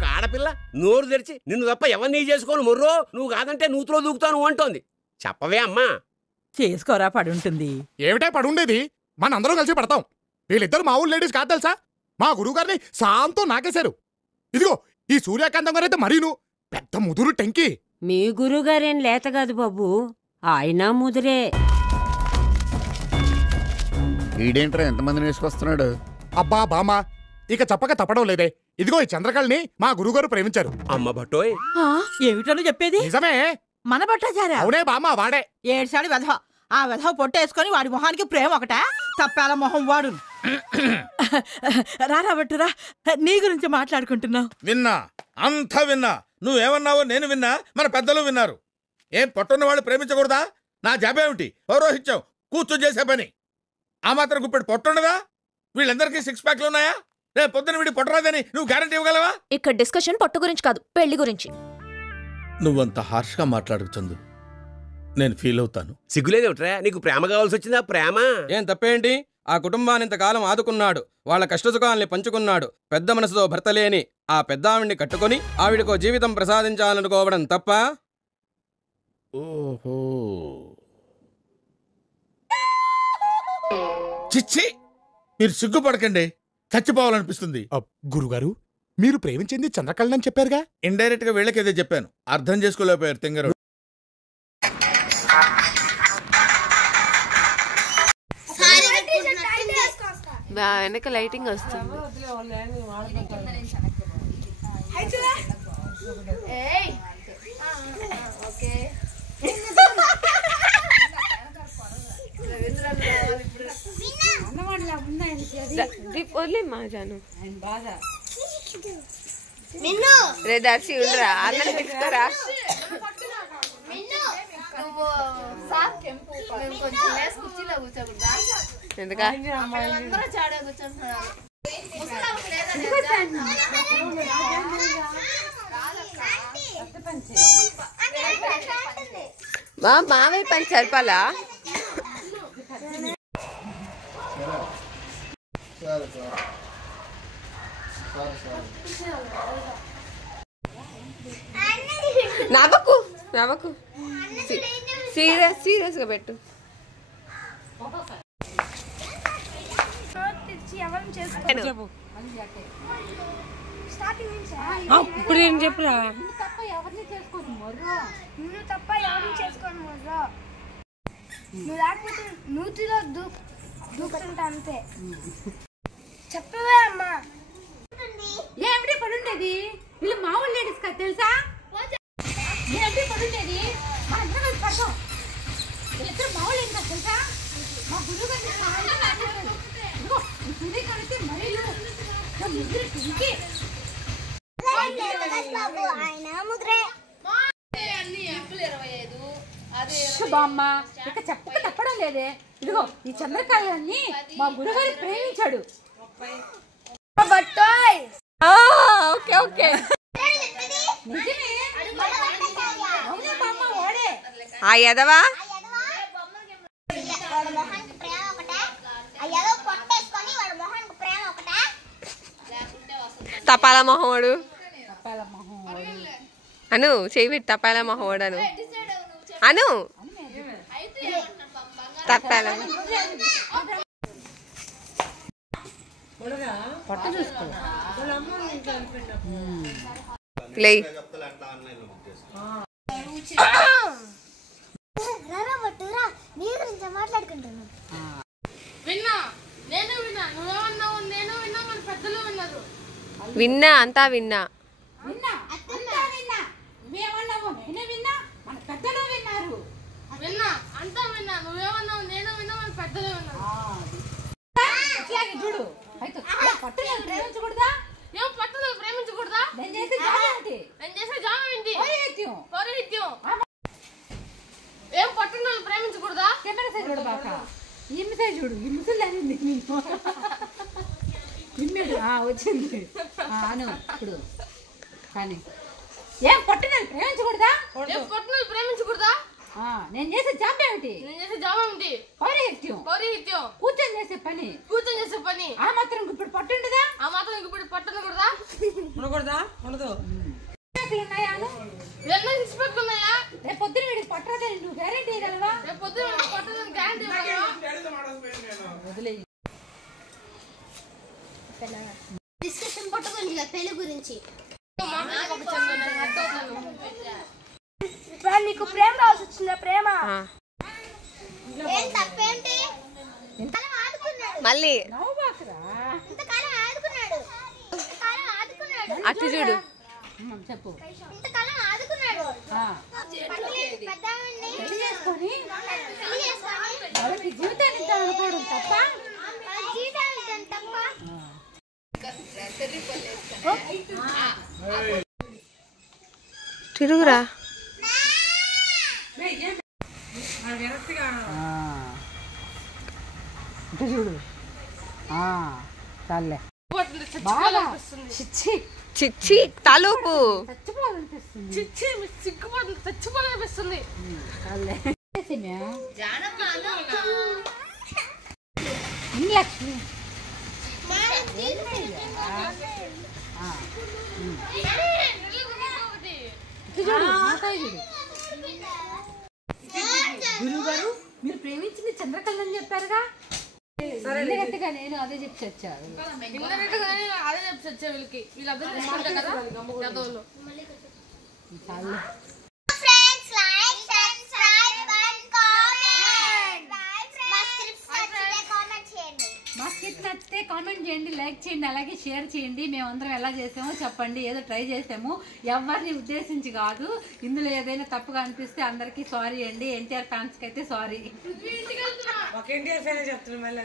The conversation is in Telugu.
ఒక ఆడపిల్ల నోరు తెరిచి నిన్ను తప్ప ఎవరిని చేసుకోను మొర్రో, నువ్వు కాదంటే నూతులో దూకుతాను అంటోంది. చెప్పవే అమ్మా. చేసుకోరా పడుంటుంది. ఏమిటే పడుండేది? మనందరం కలిసి పడతాం. వీళ్ళిద్దరు మా ఊళ్ళో లేడీస్ కాదు తెలుసా? మా గురువు గారిని సాంతో నాకేశారు. ఇదిగో ఈ సూర్యకాంతం గారైతే మరీను పెద్ద ముదురు టెంకి. మీ గురువుగారేం లేత కాదు బాబు, ఆయన ముదిరే. ఈడేంట్రా ఎంతమందిని వేసుకొస్తున్నాడు? అబ్బా బామా, ఇక చెప్పక తప్పడం లేదే. ఇదిగో ఈ చంద్రకళని మా గురువుగారు ప్రేమించారు. అమ్మ బట్టోయ్, ఏమిటను చెప్పేది? నిజమే. మన బట్టాచారా? అవునే బామా, వాడే. ఏడ్చాడు వెధవ. ఆ వెధవ పొట్టేసుకొని వాడి మొహానికి ప్రేమ ఒకటా? తప్పాల మొహం వాడు. రారా బట్టురా, నీ గురించి మాట్లాడుకుంటున్నావు. విన్నా, అంతా విన్నా. నువ్వేమన్నావో నేను విన్నా, మన పెద్దలు విన్నారు. ఏం పొట్టున్న వాళ్ళు ప్రేమించకూడదా? నా జాబేమిటి? పౌరోహిత్యం కూర్చొని చేసే పని. ఆ మాత్రం గుప్పెడు పొట్టుండదా? వీళ్ళందరికీ 6 ప్యాక్లు ఉన్నాయా? రేపు పొద్దున వీడి పొట్టరాదని నువ్వు గ్యారంటీ ఇవ్వగలవా? ఇక్కడ డిస్కషన్ పొట్టు గురించి కాదు, పెళ్లి గురించి. నువ్వంత హార్ష్గా మాట్లాడకు చందు, నేను ఫీల్ అవుతాను. సిగ్గులేదేమిట్రా? నీకు ప్రేమ కావాల్సి వచ్చిందా? ప్రేమ ఏం తప్పేంటి? ఆ కుటుంబాన్ని ఇంతకాలం ఆదుకున్నాడు, వాళ్ళ కష్టసుఖాల్ని పంచుకున్నాడు. పెద్ద మనసుతో భర్త లేని ఆ పెద్ద ఆవిడ్ని కట్టుకొని ఆవిడకో జీవితం ప్రసాదించాలనుకోవడం తప్ప? ఓహో, చిచ్చి, మీరు సిగ్గుపడకండి, చచ్చిపోవాలనిపిస్తుంది. గురుగారు, మీరు ప్రేమించింది చంద్రకళని చెప్పారుగా? ఇండైరెక్ట్ గా వీళ్ళకేదే చెప్పాను, అర్థం చేసుకోలేకపోయారు తింగరు. వెనక లైటింగ్ వస్తుంది. మా జాను రే దర్శి ఉండరా, అన్నని పెట్టుకోరా. ఎందుక మావే పని సరిపాలా? నవ్వకు నవ్వకు, సీరియస్ గా పెట్టు. ఇప్పుడు ఏం చెప్పురా? నూతిలో దూకుంటా అంతే. చెప్పవే అమ్మా. ఏమిటి పడుండేది? వీళ్ళు మామూలు లేడీస్ కదా తెలుసా? ఏమిటి పడుండేది? మా అందరం పడతాం. వీళ్ళిద్దరు మామూలు లేడీస్ కదా తెలుసా? మా గురువు గారిని మరీలు బామ్మ ఇక చెప్పక తప్పడం లేదే. ఇదిగో ఈ చంద్రకాయని మా గురుగారు ప్రేమించాడు. ఓకే ఓకే, ఆ ఎదవా తపాల మొహోడు అను, చెయ్యి పెట్టి తపాల మొహోడు అను. అను తప్పాల లే. విన్నా, అంతా విన్నా. చూడు ప్రేమించకూడదా? ప్రేమించకూడదా? నేను చేసే జాబ్ ఏంటి? ఏం పట్టున ప్రేమించకూడదా? కెమెరా సైడ్ చూడు బాక. ఇమ్మి సైడ్ చూడు, ఇమ్ముసలేనింది ఇమ్మేడు వచ్చింది. అను ఇప్పుడు కానీ ఏం పట్టున ప్రేమించకూడదా? ప్రేమించకూడదా? నేను చేసే జాబ్ ఏమిటి? పౌరహిత్యం. కూర్చొని చేసే పని. ఆ మాత్రం ఇప్పుడు పట్టుండదా? ఉండకూడదా? ఉండదు. రేపు పొద్దున వీడికి పట్టరాదే, నువ్వు గ్యారెంటీ ఇవ్వగలవా? డిస్కషన్ పట్టుకోండి పెళ్లి గురించి. నీకు ప్రేమ రావాల్సి వచ్చిందా? ప్రేమ ఏం తప్పేంటి? మళ్ళీ ఇంతకాలం ఆదుకున్నాడు. అటు చూడు. చెప్పు. ఇంతకాలం ఆదుకున్నాడు. పెళ్లి చేసుకొని వాళ్ళకి జీవితాన్ని ఇద్దాం అనుకోవడం తప్ప. తిరుగురా. చూడు చాలే చిచ్చి తలుపు చచ్చిపోవాలనిపిస్తుంది. చచ్చిపోవాలనిపిస్తుంది. చాలే లక్ష్మి గురువు గారు మీరు ప్రేమించింది చంద్రకళ అని చెప్పారుగా. గట్టిగా నేను అదే చెప్పి చచ్చాను. మా స్కిట్ నచ్చితే కామెంట్ చేయండి, లైక్ చేయండి, అలాగే షేర్ చేయండి. మేమందరం ఎలా చేసామో చెప్పండి. ఏదో ట్రై చేసాము, ఎవరిని ఉద్దేశించి కాదు. ఇందులో ఏదైనా తప్పుగా అనిపిస్తే అందరికీ సారీ అండి. ఎన్టీఆర్ ఫ్యాన్స్కి అయితే సారీ. ఒక ఎన్టీఆర్ ఫ్యాన్ చెప్తున్నా మళ్ళీ.